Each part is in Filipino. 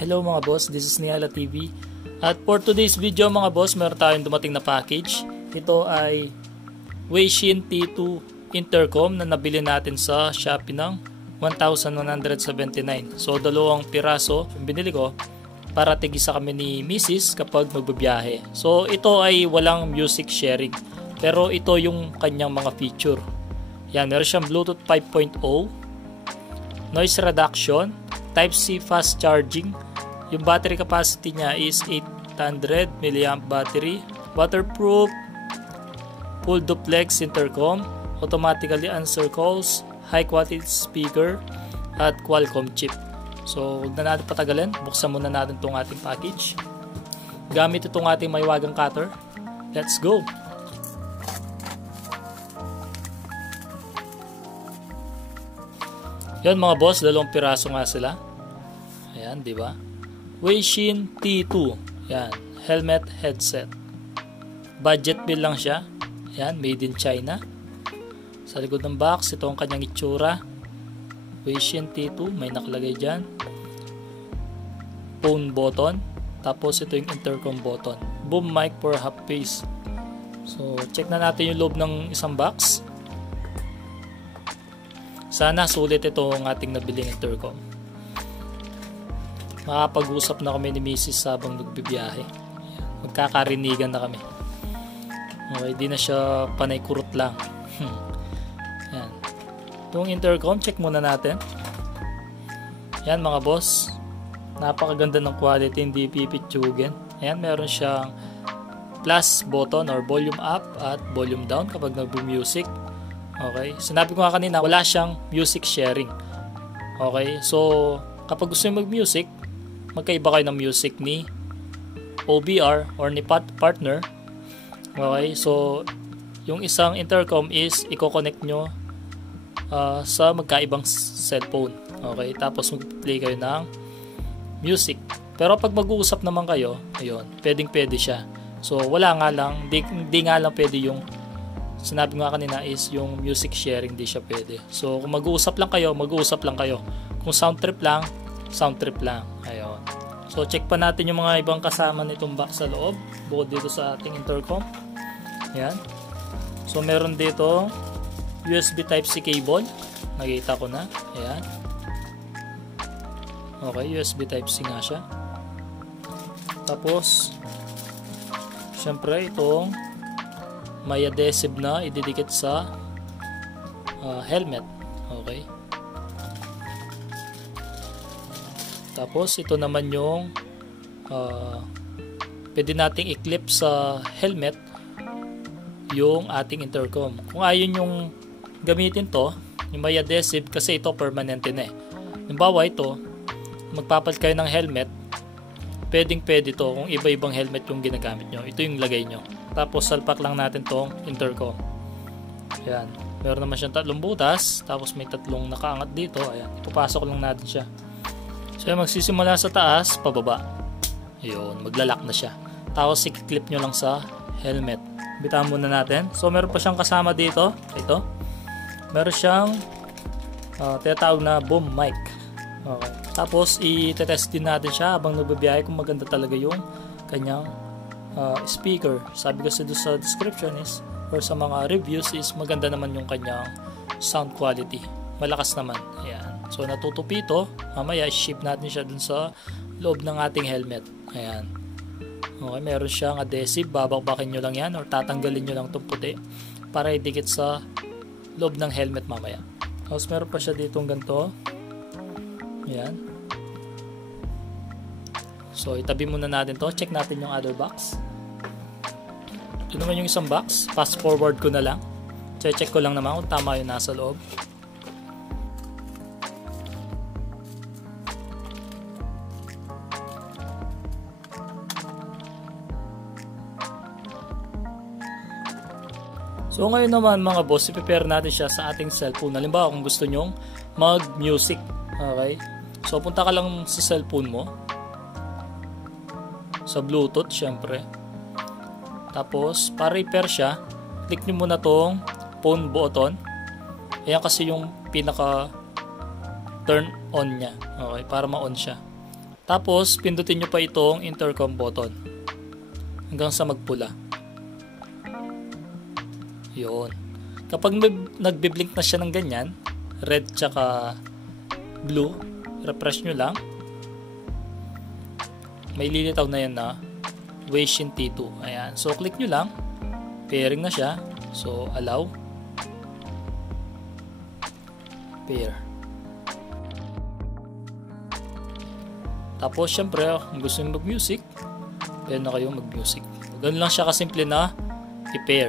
Hello mga boss, this is Niala TV. At for today's video mga boss, meron tayong dumating na package. Ito ay Weixin T2 intercom na nabili natin sa Shopee ng 1,179. So dalawang piraso yung binili ko para tigisa kami ni Mrs. kapag magbabiyahe. So ito ay walang music sharing, pero ito yung kanyang mga feature. Yan, meron siyang Bluetooth 5.0, noise reduction, Type-C fast charging. Yung battery capacity niya is 800 mAh battery, waterproof, full duplex intercom, automatically answer calls, high quality speaker, at Qualcomm chip. So huwag na natin patagalin, buksan muna natin itong ating package gamit itong ating maiwagang cutter. Let's go! Yan mga boss, dalawang piraso nga sila. Ayan, di ba? Weixin T2. Yan, helmet headset. Budget bill lang siya. Ayan, made in China. Sa likod ng box, ito ang kanyang itsura. Weixin T2, may nakalagay dyan. Phone button. Tapos ito yung intercom button. Boom mic for half face. So, check na natin yung loob ng isang box. Sana sulit itong ating nabiling intercom. Makapag-usap na kami ni Mrs. habang nagbibiyahe. Magkakarinigan na kami. Okay, di na siya panay kurot lang. Yan. Itong intercom, check muna natin. Yan mga boss. Napakaganda ng quality, hindi pipitsugin. Ayan, meron siyang plus button or volume up at volume down kapag nagbu-music. Okay, sinabi ko nga kanina, wala siyang music sharing. Okay, so kapag gusto nyo mag-music, magkaiba kayo ng music ni OBR or ni partner. Okay, so yung isang intercom is i-connect nyo sa magkaibang cellphone. Okay, tapos mag-play kayo ng music. Pero pag mag-uusap naman kayo, ayun, pwede siya. So wala nga lang, hindi nga lang pwede yung sinabi nga kanina is yung music sharing, di siya pwede. So kung mag-uusap lang kayo, mag-uusap lang kayo. Kung sound trip lang, sound trip lang. Ayun. So check pa natin yung mga ibang kasama nitong box sa loob, bukod dito sa ating intercom. Ayan. So meron dito USB Type-C cable. Nakita ko na. Ayan. Okay, USB Type-C nga siya. Tapos syempre itong may adhesive na ididikit sa helmet. Okay. Tapos ito naman yung pwede nating i-clip sa helmet yung ating intercom. Kung ayun yung gamitin to, yung may adhesive, kasi ito permanente na eh. Halimbawa ito, magpapalit kayo ng helmet, pwede to kung iba-ibang helmet yung ginagamit nyo. Ito yung lagay nyo. Tapos salpak lang natin tong intercom. Ayan. Meron naman siyang tatlong butas. Tapos may tatlong nakaangat dito. Ayan. Ipapasok lang natin siya. So magsisimula sa taas, pababa. Ayun. Maglalak na siya. Tapos i-clip nyo lang sa helmet. Bitawan muna natin. So meron pa siyang kasama dito. Ito. Meron siyang tinatawag na boom mic. Okay. Tapos i-test din natin siya habang nagbabiyahe kung maganda talaga yung kanyang speaker. Sabi kasi doon sa description is, or sa mga reviews is, maganda naman yung kanyang sound quality. Malakas naman. Ayan. So natutupi ito. Mamaya ship natin siya dun sa loob ng ating helmet. Ayan. Okay, meron siyang adhesive. Babakbakin nyo lang yan or tatanggalin nyo lang itong puti para idikit sa loob ng helmet mamaya. Tapos meron pa siya ditong ganito. Ayan. So itabi muna natin to. Check natin yung other box. Ito naman yung isang box. Fast forward ko na lang. Check ko lang naman kung tama yung nasa loob. So ngayon naman mga boss, i-prepare natin siya sa ating cellphone. Halimbawa kung gusto nyong mag-music. Okay? So punta ka lang sa cellphone mo. Sa Bluetooth syempre. Tapos para i-pair siya, click nyo muna tong phone button. Ayan kasi yung pinaka turn on niya. Okay, para ma-on siya. Tapos, pindutin nyo pa itong intercom button hanggang sa magpula. Yun. Kapag nagbiblink na siya ng ganyan, red tsaka blue, refresh nyo lang. May lilitaw na yan na Weixin T2. Ayan. So, click nyo lang. Pairing na siya. So, allow. Pair. Tapos, syempre, kung gusto nyo mag-music, pwede na kayo mag-music. Ganun lang siya kasimple na i-pair.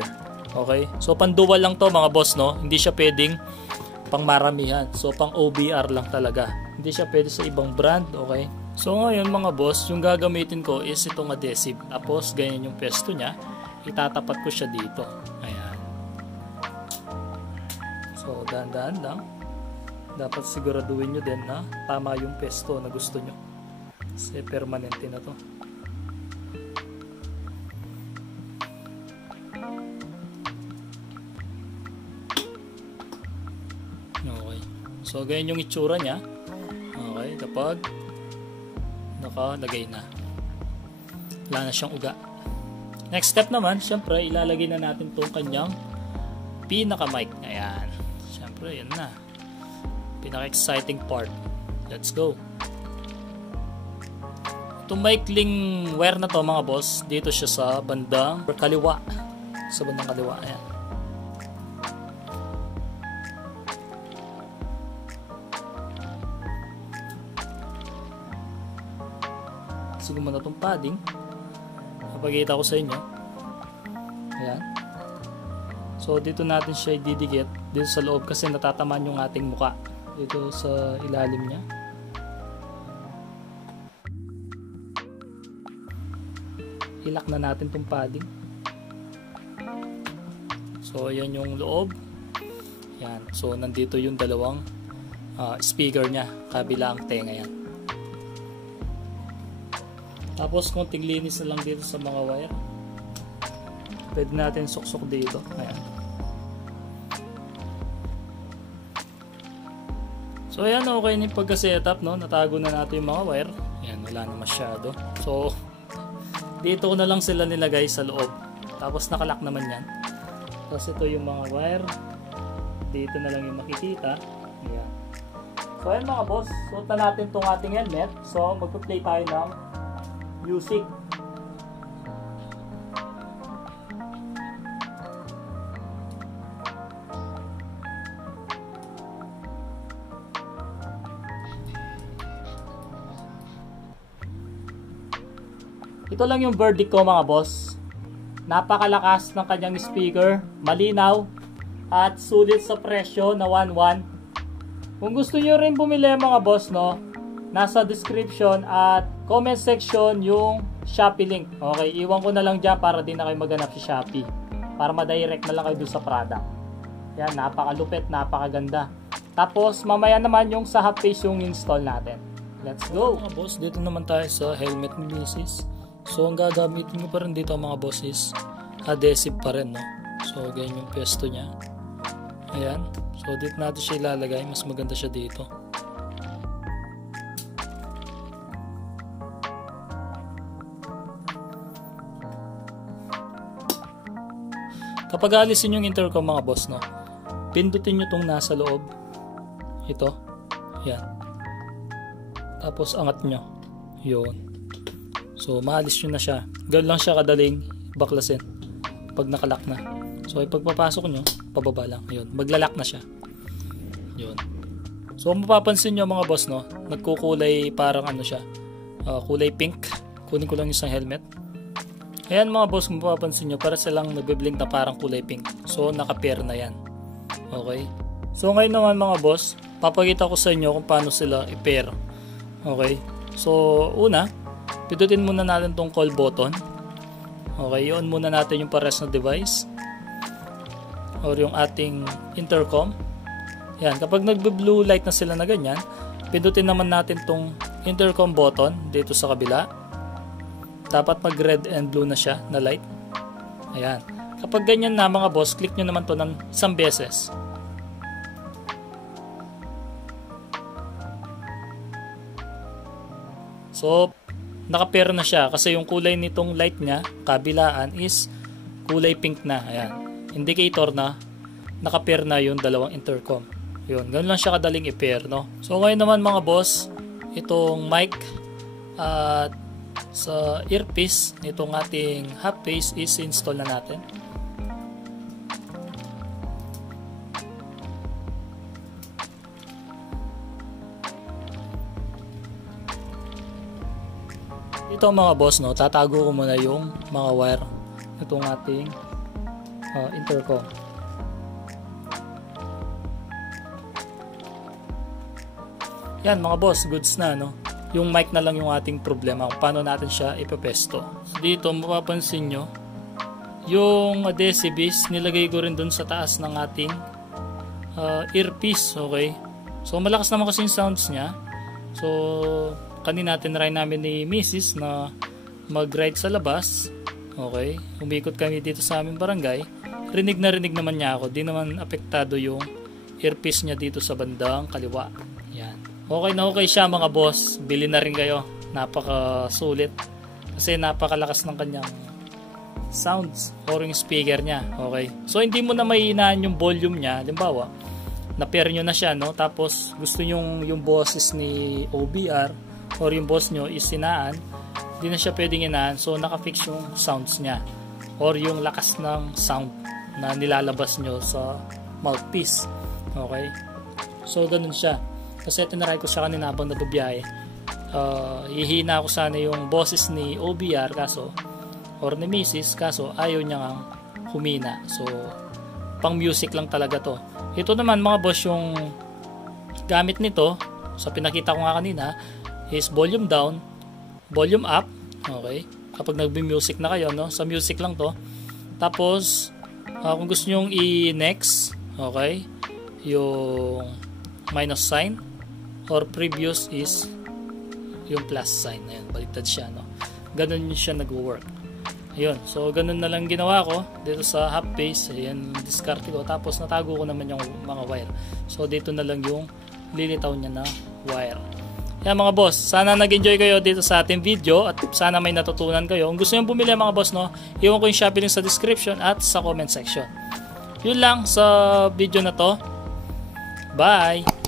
Okay? So, pan-dual lang to mga boss, no? Hindi siya pwedeng pang maramihan. So, pang OBR lang talaga. Hindi siya pwede sa ibang brand. Okay? So, ngayon mga boss, yung gagamitin ko is itong adhesive. Tapos, ganyan yung pesto niya. Itatapat ko siya dito. Ayan. So, dahan-dahan lang. Dapat siguraduhin nyo din na tama yung pesto na gusto nyo. Kasi permanente na to. Okay. So, ganyan yung itsura niya. Okay. Kapag nakalagay na. Wala na siyang uga. Next step naman, syempre, ilalagay na natin itong kanyang pinaka-mic. Ayan. Syempre, yan na. Pinaka-exciting part. Let's go. Itong maikling wire na to mga boss, dito siya sa bandang kaliwa. Sa bandang kaliwa. Ayan. Siguro na itong padding. Napagkita ko sa inyo. Ayan. So, dito natin siya ididikit dito sa loob kasi natatamaan yung ating muka. Dito sa ilalim niya. Ilak na natin itong padding. So, ayan yung loob. Ayan. So, nandito yung dalawang speaker niya. Kabila ang tenga yan. Tapos konting linis na lang dito sa mga wire. Pwede natin suksok dito. Ayan. So ayan, okay na yung pagka-setup, no? Natago na natin yung mga wire. Ayan, wala na masyado. So dito ko na lang sila nilagay sa loob. Tapos nakalock naman yan. Tapos ito yung mga wire. Dito na lang yung makikita. Ayan. So ayan mga boss, suot na natin itong ating helmet. So magpa-play tayo ng music. Ito lang yung verdict ko mga boss. Napakalakas ng kanyang speaker, malinaw, at sulit sa presyo na 1.1. Kung gusto nyo rin bumili mga boss, no, nasa description at comment section yung Shopee link. Okay, iwan ko na lang dyan para di na kayo maghanap sa Shopee. Para ma-direct na lang kayo doon sa product. Yan, napakalupit, napakaganda. Tapos, mamaya naman yung sa half face yung install natin. Let's go! Mga boss, dito naman tayo sa helmet ni Mrs. So, ang gagamitin ko pa rin dito mga boss is adhesive pa rin, no? So, ganyan yung pesto niya. Ayan. So, dito natin siya ilalagay. Mas maganda siya dito. Kapag alisin yung intercom mga boss, no, pindutin nyo itong nasa loob. Ito. Yan. Tapos angat nyo. Yun. So maalis nyo na siya. Ganun lang siya kadaling baklasin pag nakalock na. So pagpapasok nyo, pababa lang. Yun. Maglalak na siya. Yun. So mapapansin nyo mga boss, no, nagkukulay parang ano siya, kulay pink. Kunin ko lang yung isang helmet. Ayan mga boss, kung mapapansin nyo, para silang nagbiblink na parang kulay pink. So, naka-pair na yan. Okay? So, ngayon naman mga boss, papakita ko sa inyo kung paano sila i-pair. Okay? So, una, pindutin muna natin tong call button. Okay? I-on muna natin yung pares na device. Or yung ating intercom. Yan. Kapag nagbe-blue light na sila na ganyan, pindutin naman natin tong intercom button dito sa kabila. Dapat mag red and blue na siya na light. Ayan. Kapag ganyan na mga boss, click nyo naman to ng isang beses. So, naka-pair na siya kasi yung kulay nitong light niya, kabilaan is kulay pink na. Ayan. Indicator na naka-pair na yung dalawang intercom. Yun, ganun lang siya kadaling i-pair, no? So, ngayon naman mga boss, itong mic at sa earpiece nitong ating half face is install na natin. Ito mga boss, no, tatago ko muna yung mga wire nitong ating intercom. Yan mga boss, goods na, no? Yung mic na lang yung ating problema kung paano natin siya ipepesto. So, dito mapapansin nyo yung adhesives nilagay ko rin dun sa taas ng ating earpiece. Okay, so malakas naman kasi yung sounds nya. So kanina tinry namin ni Mrs. na mag-ride sa labas. Okay, umikot kami dito sa aming barangay, rinig na rinig naman niya ako, di naman apektado yung earpiece niya dito sa bandang kaliwa. Yan, okay na okay siya mga boss, bili na rin kayo, napakasulit kasi napakalakas ng kanyang sounds or yung speaker niya. Okay, so hindi mo na maiinaan yung volume niya. Halimbawa, na-pair nyo na siya, no? Tapos gusto nyo yung boses ni OBR or yung boss nyo is sinaan, hindi na siya pwedeng inaan. So nakafix yung sounds niya or yung lakas ng sound na nilalabas nyo sa mouthpiece. Okay, so ganun siya. Kasi tinaray ko siya kanina habang nababiyahe. Hihina ko sana yung boses ni OBR kaso or ni Mrs. kaso ayaw niya ngang humina. So pang music lang talaga to. Ito naman mga boss, yung gamit nito sa pinakita ko nga kanina is volume down, volume up. Okay, kapag nagbi-music na kayo, no, sa music lang to. Tapos kung gusto nyo i-next, okay, yung minus sign or previous is yung plus sign. Ayan, baliktad siya, no? Ganun siya nag-work. Ayun, so ganun na lang ginawa ko dito sa half face. Ayan, discard ko. Tapos natago ko naman yung mga wire. So dito na lang yung lilitaw niya na wire. Yan mga boss, sana nag-enjoy kayo dito sa ating video at sana may natutunan kayo. Kung gusto nyo bumili mga boss, no, iwan ko yung Shopee link sa description at sa comment section. Yun lang sa video na to. Bye!